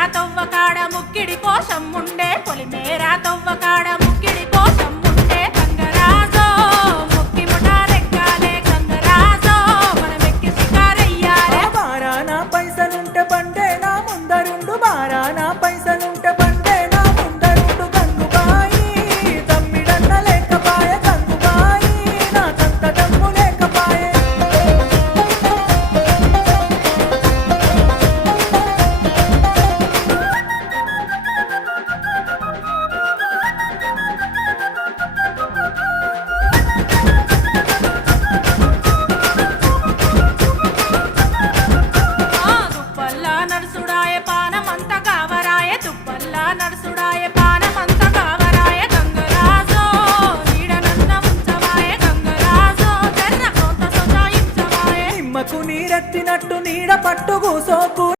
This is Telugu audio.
పొలిమేరా తవ్వకాడ ముక్కిడి కోసం ఉండే పొలిమేరా తవ్వకాడ ముక్కిడి కోసం ఉండే గంగరాజో ముక్కి ముఠాలెక్కాలే గంగరాజో మనమెక్కి షికారయ్యాలే బారానా పైసలుంటే బండే నా ముందరుండు బారానా పైసలుంటే బండే నా ముందరుండు గంగుబాయి తమ్మిడన్న లేకపాయే గంగుబాయి నాకంత దమ్ము లేకపాయే తుప్పల్లా నడుసుడాయే పానమంత కావరాయే తుప్పల్లా నడుసుడాయే